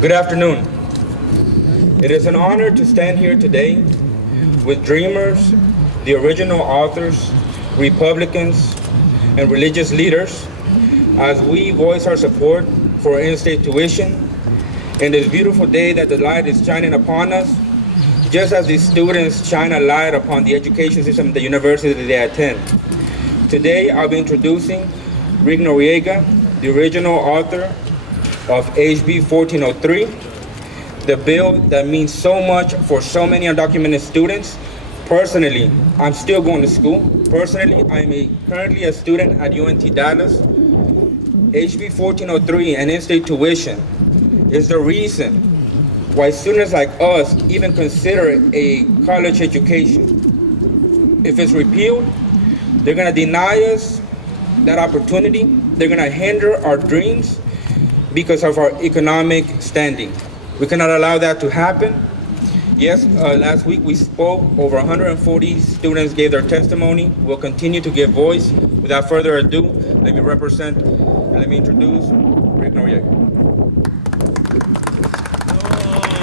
Good afternoon. It is an honor to stand here today with dreamers, the original authors, Republicans, and religious leaders as we voice our support for in-state tuition in this beautiful day that the light is shining upon us, just as the students shine a light upon the education system at the university that they attend. Today, I'll be introducing Rick Noriega, the original author of HB 1403, the bill that means so much for so many undocumented students. Personally, I'm still going to school. Personally, currently a student at UNT Dallas. HB 1403 and in-state tuition is the reason why students like us even consider a college education. If it's repealed, they're gonna deny us that opportunity. They're gonna hinder our dreams because of our economic standing. We cannot allow that to happen. Yes, last week we spoke, over 140 students gave their testimony. We'll continue to give voice. Without further ado, let me introduce Rick Noriega.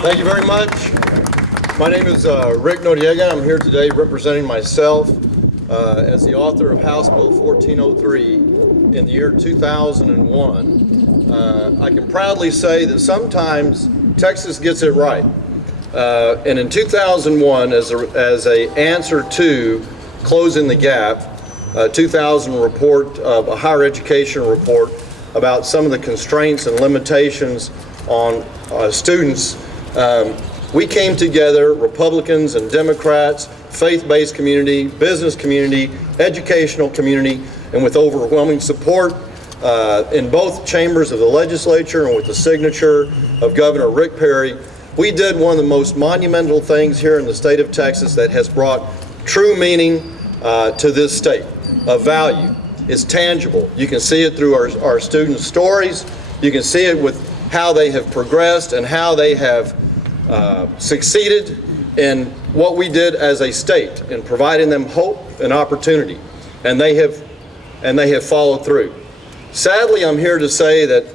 Thank you very much. My name is Rick Noriega. I'm here today representing myself as the author of House Bill 1403 in the year 2001. I can proudly say that sometimes Texas gets it right. And in 2001, as a answer to Closing the Gap, 2000 report of a higher education report about some of the constraints and limitations on students, we came together, Republicans and Democrats, faith-based community, business community, educational community, and with overwhelming support in both chambers of the legislature and with the signature of Governor Rick Perry, we did one of the most monumental things here in the state of Texas that has brought true meaning to this state of value. It's tangible. You can see it through our students' stories. You can see it with how they have progressed and how they have succeeded in what we did as a state in providing them hope and opportunity, and they have followed through. Sadly, I'm here to say that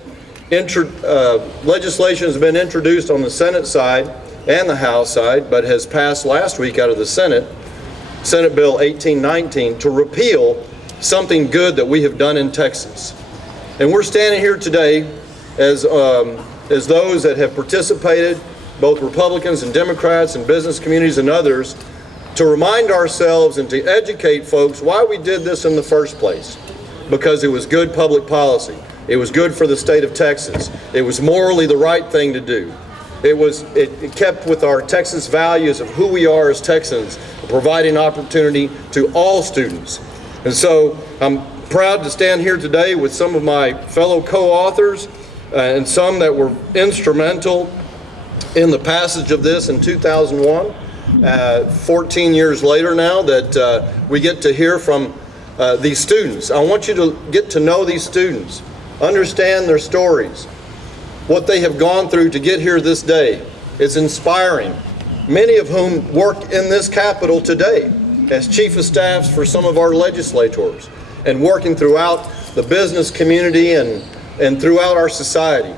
legislation has been introduced on the Senate side and the House side, but has passed last week out of the Senate Bill 1819 to repeal something good that we have done in Texas. And we're standing here today as those that have participated, both Republicans and Democrats and business communities and others, to remind ourselves and to educate folks why we did this in the first place. Because it was good public policy. It was good for the state of Texas. It was morally the right thing to do. It kept with our Texas values of who we are as Texans, providing opportunity to all students. And so I'm proud to stand here today with some of my fellow co-authors and some that were instrumental in the passage of this in 2001. 14 years later now that we get to hear from these students. I want you to get to know these students, understand their stories, what they have gone through to get here this day. It's inspiring. Many of whom work in this Capitol today as chief of staffs for some of our legislators and working throughout the business community and throughout our society.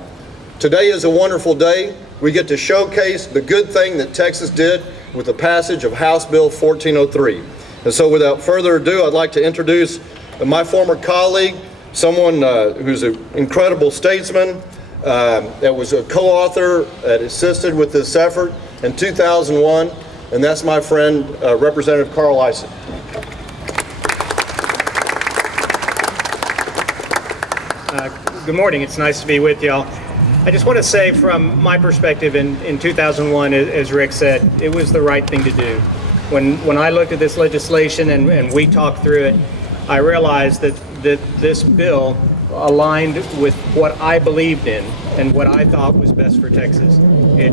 Today is a wonderful day. We get to showcase the good thing that Texas did with the passage of House Bill 1403. And so without further ado, I'd like to introduce my former colleague, someone who's an incredible statesman, that was a co-author that assisted with this effort in 2001, and that's my friend, Representative Carl Isen. Good morning. It's nice to be with y'all. I just want to say from my perspective in 2001, as Rick said, it was the right thing to do. When I looked at this legislation and we talked through it, I realized that this bill aligned with what I believed in and what I thought was best for Texas. It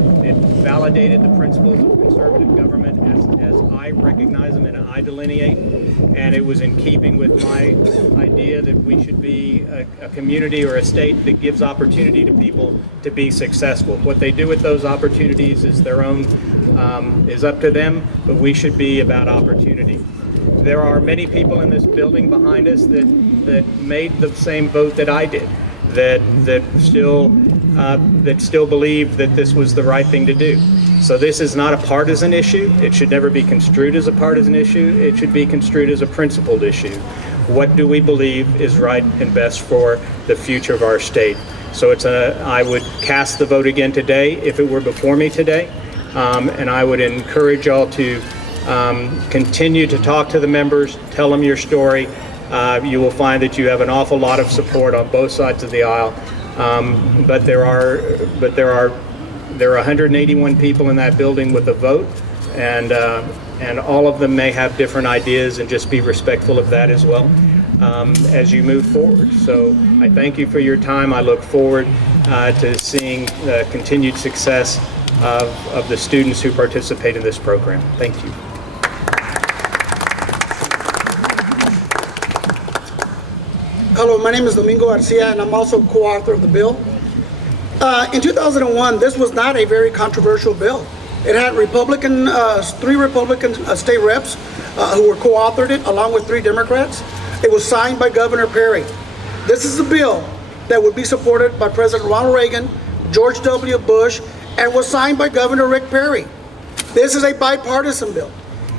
validated the principles of conservative government as I recognize them and I delineate, and it was in keeping with my idea that we should be a community or a state that gives opportunity to people to be successful. What they do with those opportunities is their own, is up to them, but we should be about opportunity. There are many people in this building behind us that made the same vote that I did, that still that still believe that this was the right thing to do. So this is not a partisan issue. It should never be construed as a partisan issue. It should be construed as a principled issue. What do we believe is right and best for the future of our state? So I would cast the vote again today if it were before me today, and I would encourage y'all to continue to talk to the members, tell them your story. You will find that you have an awful lot of support on both sides of the aisle, but there are 181 people in that building with a vote, and all of them may have different ideas, and just be respectful of that as well as you move forward. So I thank you for your time. I look forward to seeing the continued success of the students who participate in this program. Thank you. Hello, my name is Domingo Garcia, and I'm also co-author of the bill. In 2001, this was not a very controversial bill. It had three Republican state reps who were co-authored it, along with 3 Democrats. It was signed by Governor Perry. This is a bill that would be supported by President Ronald Reagan, George W. Bush, and was signed by Governor Rick Perry. This is a bipartisan bill.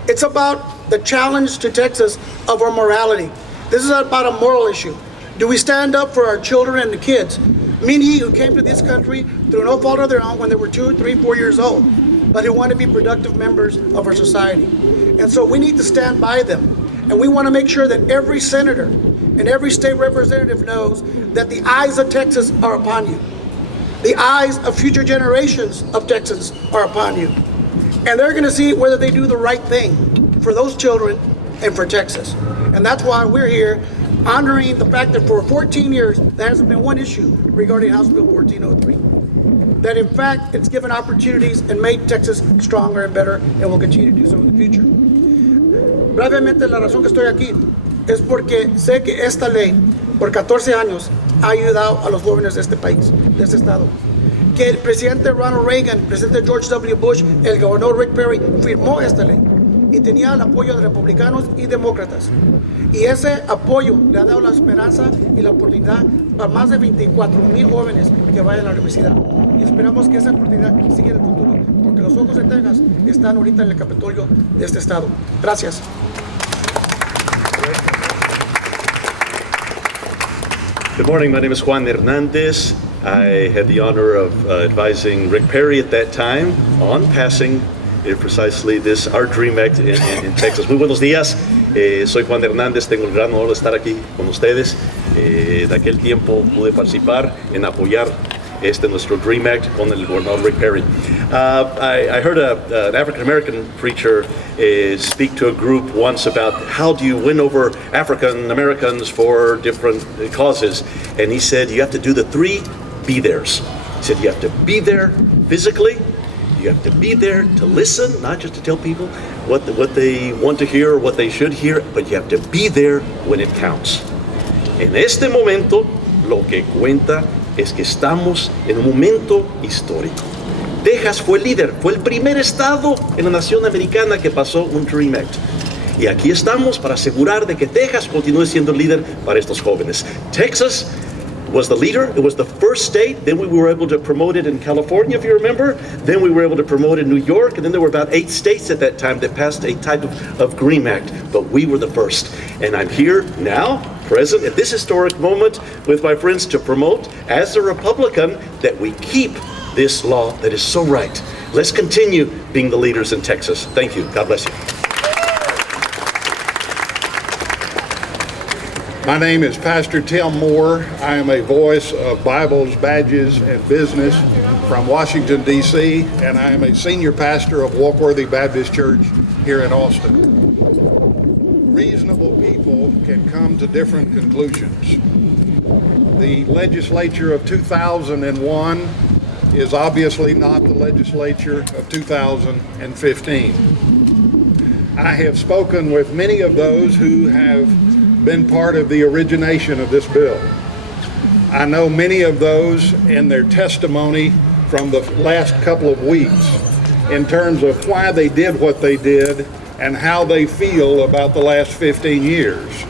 It's about the challenge to Texas of our morality. This is about a moral issue. Do we stand up for our children and the kids? Many who came to this country through no fault of their own when they were 2, 3, 4 years old, but who want to be productive members of our society. And so we need to stand by them. And we want to make sure that every senator and every state representative knows that the eyes of Texas are upon you. The eyes of future generations of Texans are upon you. And they're going to see whether they do the right thing for those children and for Texas. And that's why we're here honoring the fact that for 14 years, there hasn't been one issue regarding House Bill 1403. That in fact, it's given opportunities and made Texas stronger and better, and will continue to do so in the future. Brevemente, la razón que estoy aquí es porque sé que esta ley, por 14 años, ha ayudado a los jóvenes de este país, de este estado. Que el presidente Ronald Reagan, el presidente George W. Bush, el gobernador Rick Perry firmó esta ley y tenía el apoyo de republicanos y demócratas. Y ese apoyo le ha dado la esperanza y la oportunidad para más de 24,000 jóvenes que vayan a la universidad. Y esperamos que esa oportunidad siga en el futuro, porque los ojos de Texas están ahorita en el Capitolio de este estado. Gracias. Good morning, my name is Juan Hernandez. I had the honor of advising Rick Perry at that time on passing precisely this, our DREAM Act in Texas. Muy buenos días, soy Juan Hernández, tengo el gran honor de estar aquí con ustedes. De aquel tiempo pude participar en apoyar nuestro DREAM Act con el gobernador Rick Perry. I heard an African-American preacher speak to a group once about how do you win over African Americans for different causes, and he said you have to do the 3 be-theres. He said you have to be there physically, you have to be there to listen, not just to tell people what they want to hear or what they should hear, but you have to be there when it counts. En este momento, lo que cuenta es que estamos en un momento histórico. Texas fue el líder, fue el primer estado en la nación americana que pasó un DREAM Act. Y aquí estamos para asegurar de que Texas continúe siendo el líder para estos jóvenes. Texas was the leader. It was the first state. Then we were able to promote it in California, if you remember. Then we were able to promote it in New York. And then there were about 8 states at that time that passed a type of DREAM Act. But we were the first. And I'm here now, present at this historic moment with my friends to promote, as a Republican, that we keep this law that is so right. Let's continue being the leaders in Texas. Thank you. God bless you. My name is Pastor Tim Moore. I am a voice of Bibles, badges, and business from Washington, D.C., and I am a senior pastor of Walkworthy Baptist Church here in Austin. Reasonable people can come to different conclusions. The legislature of 2001 is obviously not the legislature of 2015. I have spoken with many of those who have been part of the origination of this bill. I know many of those in their testimony from the last couple of weeks in terms of why they did what they did and how they feel about the last 15 years.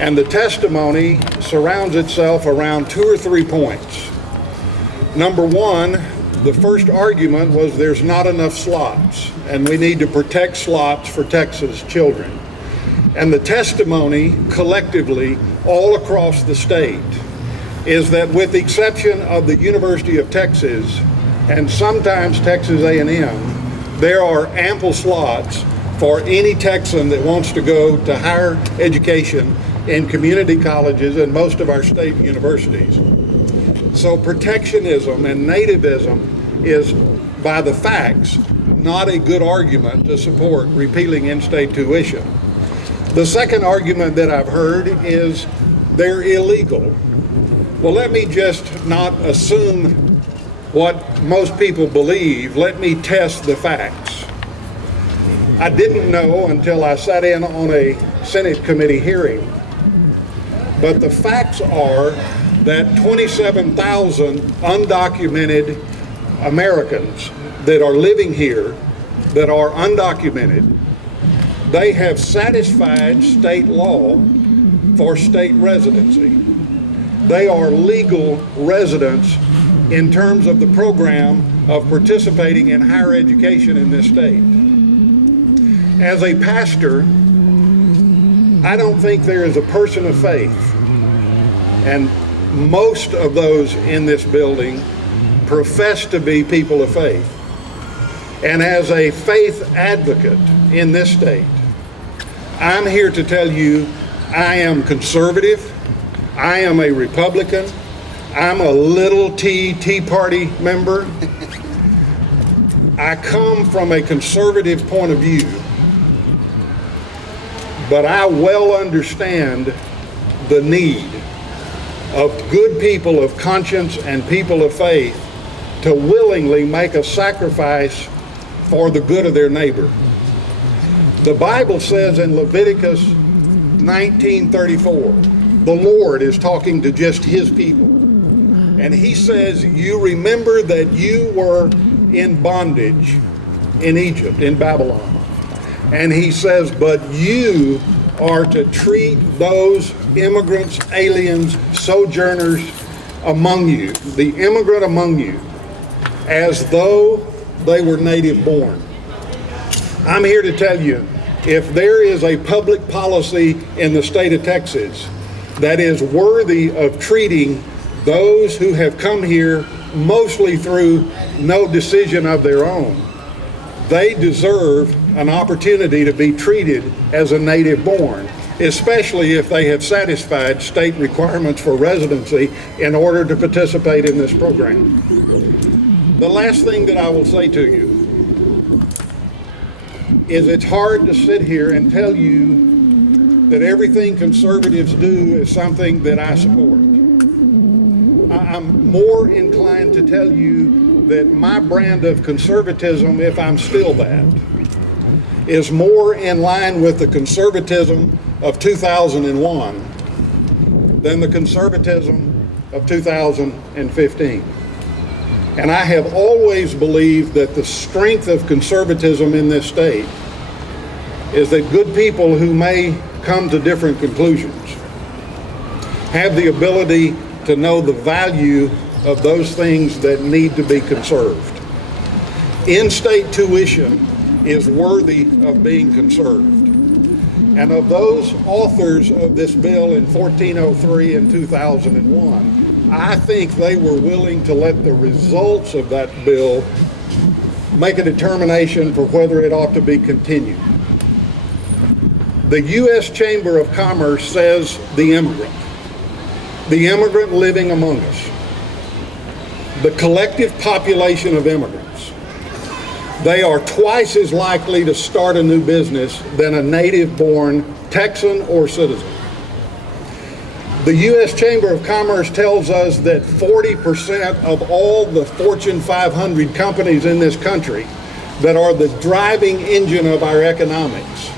And the testimony surrounds itself around 2 or 3 points. Number one, the first argument was there's not enough slots, and we need to protect slots for Texas children. And the testimony collectively all across the state is that, with the exception of the University of Texas and sometimes Texas A&M, there are ample slots for any Texan that wants to go to higher education in community colleges and most of our state universities. So protectionism and nativism is, by the facts, not a good argument to support repealing in-state tuition. The second argument that I've heard is they're illegal. Well, let me just not assume what most people believe. Let me test the facts. I didn't know until I sat in on a Senate committee hearing, but the facts are that 27,000 undocumented Americans that are living here that are undocumented, they have satisfied state law for state residency. They are legal residents in terms of the program of participating in higher education in this state. As a pastor, I don't think there is a person of faith, and most of those in this building profess to be people of faith. And as a faith advocate in this state, I'm here to tell you I am conservative, I am a Republican, I'm a little Tea Party member. I come from a conservative point of view, but I well understand the need of good people of conscience and people of faith to willingly make a sacrifice for the good of their neighbor. The Bible says in Leviticus 19:34, the Lord is talking to just his people. And he says, you remember that you were in bondage in Egypt, in Babylon. And he says, but you are to treat those immigrants, aliens, sojourners among you, the immigrant among you, as though they were native born. I'm here to tell you, if there is a public policy in the state of Texas that is worthy of treating those who have come here mostly through no decision of their own, they deserve an opportunity to be treated as a native born, especially if they have satisfied state requirements for residency in order to participate in this program. The last thing that I will say to you is it's hard to sit here and tell you that everything conservatives do is something that I support. I'm more inclined to tell you that my brand of conservatism, if I'm still that, is more in line with the conservatism of 2001 than the conservatism of 2015. And I have always believed that the strength of conservatism in this state is that good people who may come to different conclusions have the ability to know the value of those things that need to be conserved. In-state tuition is worthy of being conserved. And of those authors of this bill in 1403 and 2001, I think they were willing to let the results of that bill make a determination for whether it ought to be continued. The U.S. Chamber of Commerce says the immigrant living among us, the collective population of immigrants, they are twice as likely to start a new business than a native-born Texan or citizen. The U.S. Chamber of Commerce tells us that 40% of all the Fortune 500 companies in this country that are the driving engine of our economics,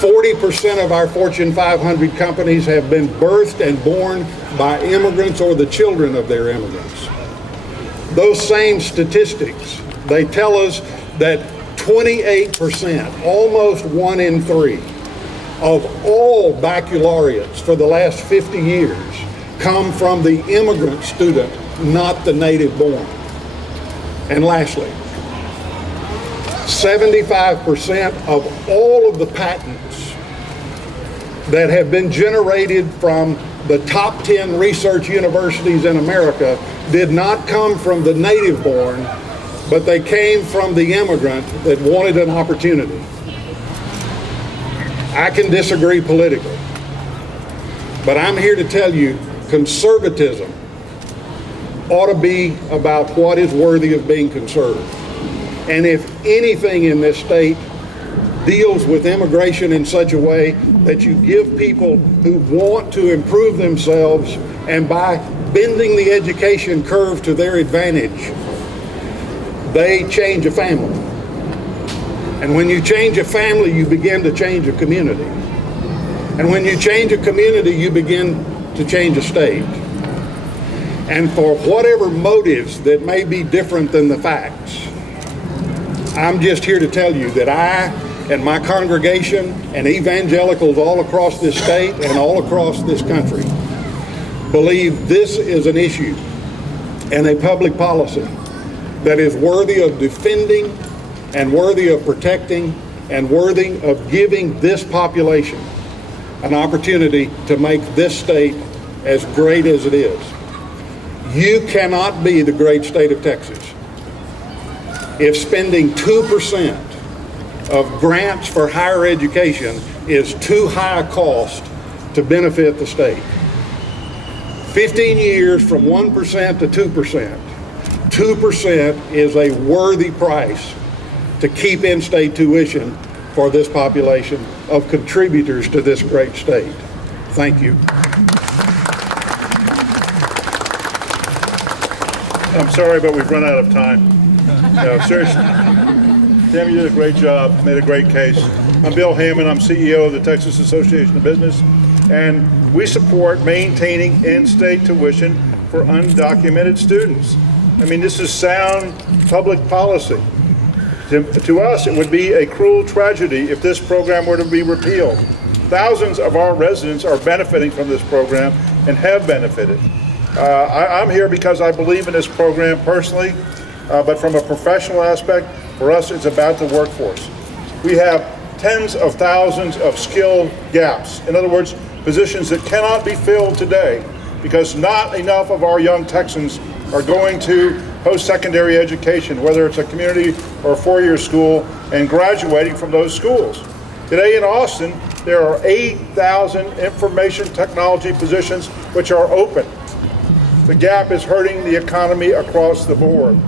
40% of our Fortune 500 companies have been birthed and born by immigrants or the children of their immigrants. Those same statistics, they tell us that 28%, almost 1 in 3, of all baccalaureates for the last 50 years come from the immigrant student, not the native born. And lastly, 75% of all of the patents that have been generated from the top 10 research universities in America did not come from the native born, but they came from the immigrant that wanted an opportunity. I can disagree politically, but I'm here to tell you conservatism ought to be about what is worthy of being conserved. And if anything in this state deals with immigration in such a way that you give people who want to improve themselves, and by bending the education curve to their advantage, they change a family. And when you change a family, you begin to change a community. And when you change a community, you begin to change a state. And for whatever motives that may be different than the facts, I'm just here to tell you that I and my congregation and evangelicals all across this state and all across this country believe this is an issue and a public policy that is worthy of defending and worthy of protecting and worthy of giving this population an opportunity to make this state as great as it is. You cannot be the great state of Texas if spending 2% of grants for higher education is too high a cost to benefit the state. 15 years from 1% to 2%. 2% is a worthy price to keep in-state tuition for this population of contributors to this great state. Thank you. I'm sorry, but we've run out of time. No, seriously. Tim, you did a great job, made a great case. I'm Bill Hammond, I'm CEO of the Texas Association of Business, and we support maintaining in-state tuition for undocumented students. I mean, this is sound public policy. To us, it would be a cruel tragedy if this program were to be repealed. Thousands of our residents are benefiting from this program and have benefited. I'm here because I believe in this program personally, but from a professional aspect, for us, it's about the workforce. We have tens of thousands of skill gaps. In other words, positions that cannot be filled today because not enough of our young Texans are going to post-secondary education, whether it's a community or a four-year school, and graduating from those schools. Today in Austin, there are 8,000 information technology positions which are open. The gap is hurting the economy across the board.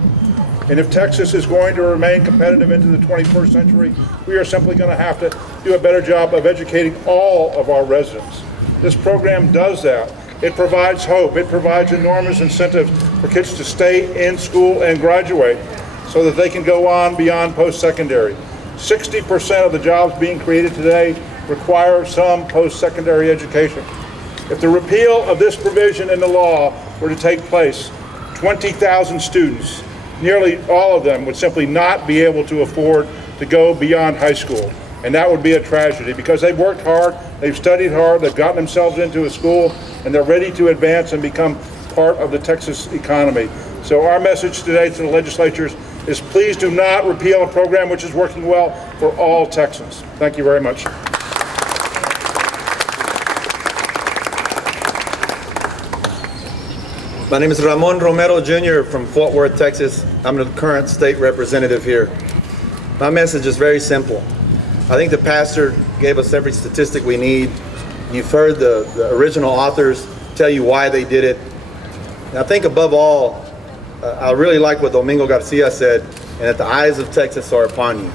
And if Texas is going to remain competitive into the 21st century, we are simply going to have to do a better job of educating all of our residents. This program does that. It provides hope. It provides enormous incentives for kids to stay in school and graduate so that they can go on beyond post-secondary. 60% of the jobs being created today require some post-secondary education. If the repeal of this provision in the law were to take place, 20,000 students, nearly all of them, would simply not be able to afford to go beyond high school. And that would be a tragedy because they've worked hard, they've studied hard, they've gotten themselves into a school, and they're ready to advance and become part of the Texas economy. So our message today to the legislatures is please do not repeal a program which is working well for all Texans. Thank you very much. My name is Ramon Romero Jr. from Fort Worth, Texas. I'm the current state representative here. My message is very simple. I think the pastor gave us every statistic we need. You've heard the original authors tell you why they did it. And I think above all, I really like what Domingo Garcia said, and that the eyes of Texas are upon you.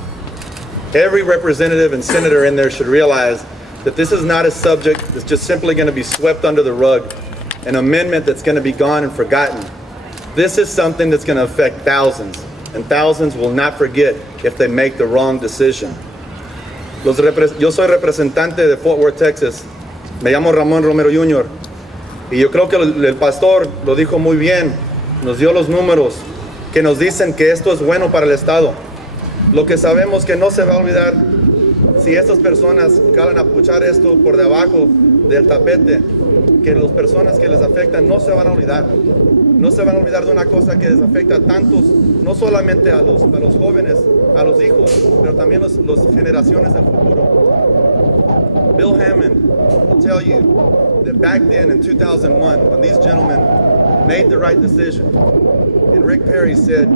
Every representative and senator in there should realize that this is not a subject that's just simply going to be swept under the rug, an amendment that's going to be gone and forgotten. This is something that's going to affect thousands, and thousands will not forget if they make the wrong decision. Yo soy representante de Fort Worth, Texas. Me llamo Ramón Romero Jr. Y yo creo que el pastor lo dijo muy bien. Nos dio los números que nos dicen que esto es bueno para el Estado. Lo que sabemos que no se va a olvidar si estas personas calan a puchar esto por debajo del tapete. que las personas que les afectan no se van a olvidar. No se van a olvidar de una cosa que les afecta a tantos, no solamente a los jóvenes, a los hijos, pero también las generaciones del futuro. Bill Hammond will tell you that back then in 2001, when these gentlemen made the right decision, and Rick Perry said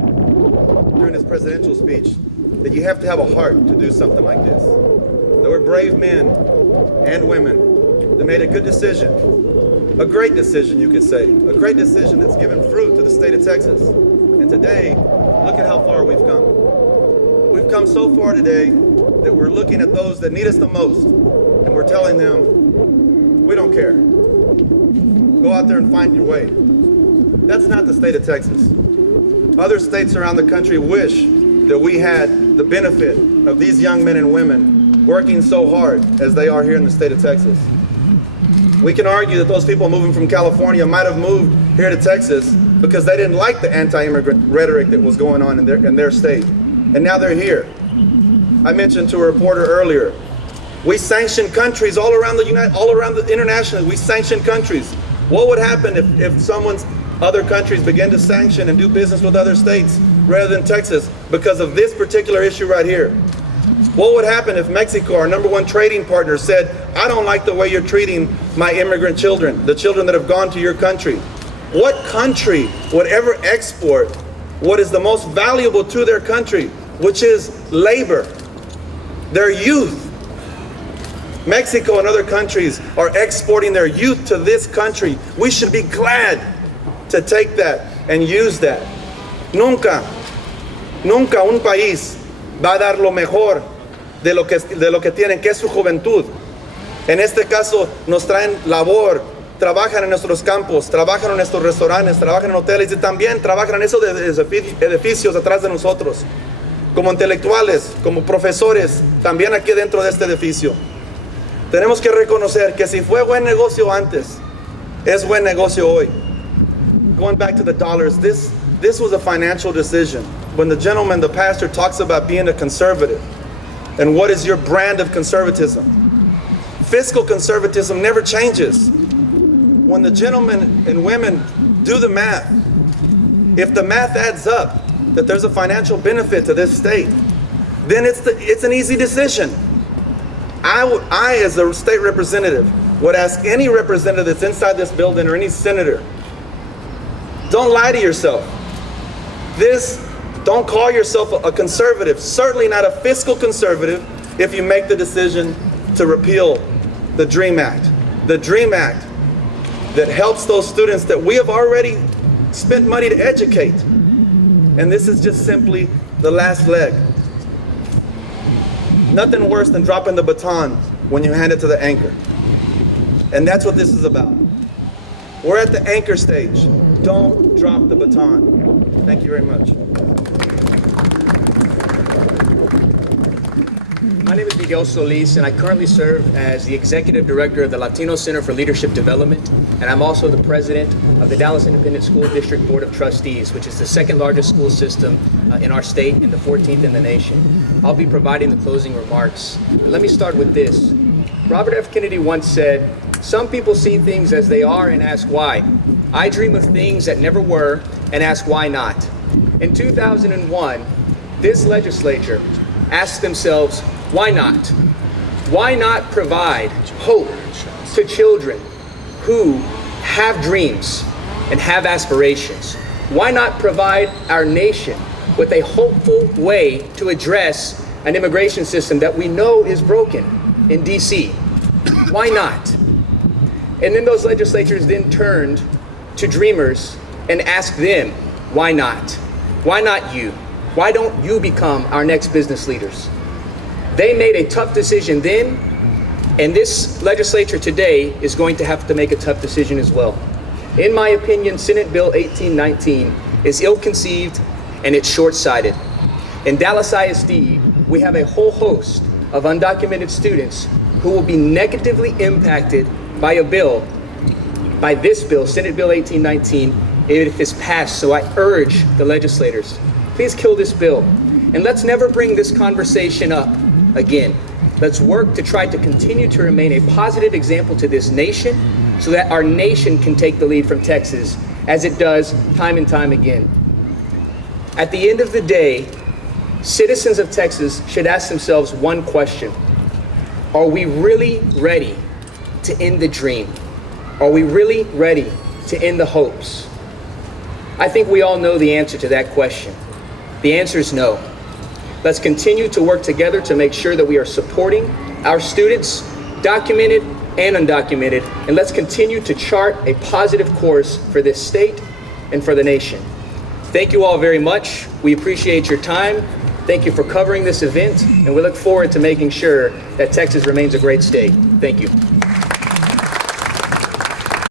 during his presidential speech that you have to have a heart to do something like this. There were brave men and women that made a good decision. A great decision, you could say. A great decision that's given fruit to the state of Texas. And today, look at how far we've come. We've come so far today that we're looking at those that need us the most, and we're telling them, we don't care. Go out there and find your way. That's not the state of Texas. Other states around the country wish that we had the benefit of these young men and women working so hard as they are here in the state of Texas. We can argue that those people moving from California might have moved here to Texas because they didn't like the anti-immigrant rhetoric that was going on in their state. And now they're here. I mentioned to a reporter earlier, we sanction countries all around the internationally, we sanction countries. What would happen if other countries begin to sanction and do business with other states rather than Texas because of this particular issue right here? What would happen if Mexico, our #1 trading partner, said, I don't like the way you're treating my immigrant children, the children that have gone to your country? What country would ever export what is the most valuable to their country, which is labor, their youth? Mexico and other countries are exporting their youth to this country. We should be glad to take that and use that. Nunca un país va a dar lo mejor de lo que tienen, que es su juventud. En este caso nos traen labor, trabajan en nuestros campos, trabajan en nuestros restaurantes, trabajan en hoteles y también trabajan en esos edificios atrás de nosotros, como intelectuales, como profesores, también aquí dentro de este edificio. Tenemos que reconocer que si fue buen negocio antes, es buen negocio hoy. Going back to the dollars, this was a financial decision. When the gentleman, the pastor, talks about being a conservative, and what is your brand of conservatism? Fiscal conservatism never changes. When the gentlemen and women do the math, if the math adds up that there's a financial benefit to this state, then it's an easy decision. I, as a state representative, would ask any representative that's inside this building or any senator, don't lie to yourself. Don't call yourself a conservative, certainly not a fiscal conservative, if you make the decision to repeal the DREAM Act. The DREAM Act that helps those students that we have already spent money to educate. And this is just simply the last leg. Nothing worse than dropping the baton when you hand it to the anchor. And that's what this is about. We're at the anchor stage. Don't drop the baton. Thank you very much. My name is Miguel Solis, and I currently serve as the Executive Director of the Latino Center for Leadership Development, and I'm also the President of the Dallas Independent School District Board of Trustees, which is the second largest school system in our state and the 14th in the nation. I'll be providing the closing remarks. Let me start with this. Robert F. Kennedy once said, "Some people see things as they are and ask why. I dream of things that never were and ask why not." In 2001, this legislature asked themselves, why not? Why not provide hope to children who have dreams and have aspirations? Why not provide our nation with a hopeful way to address an immigration system that we know is broken in DC? Why not? And then those legislatures then turned to dreamers and asked them, why not? Why not you? Why don't you become our next business leaders? They made a tough decision then, and this legislature today is going to have to make a tough decision as well. In my opinion, Senate Bill 1819 is ill-conceived and it's short-sighted. In Dallas ISD, we have a whole host of undocumented students who will be negatively impacted by this bill, Senate Bill 1819, if it's passed. So I urge the legislators, please kill this bill, and let's never bring this conversation up again. Let's work to try to continue to remain a positive example to this nation so that our nation can take the lead from Texas, as it does time and time again. At the end of the day, citizens of Texas should ask themselves one question: are we really ready to end the dream? Are we really ready to end the hopes? I think we all know the answer to that question. The answer is no. Let's continue to work together to make sure that we are supporting our students, documented and undocumented, and let's continue to chart a positive course for this state and for the nation. Thank you all very much. We appreciate your time. Thank you for covering this event, and we look forward to making sure that Texas remains a great state. Thank you.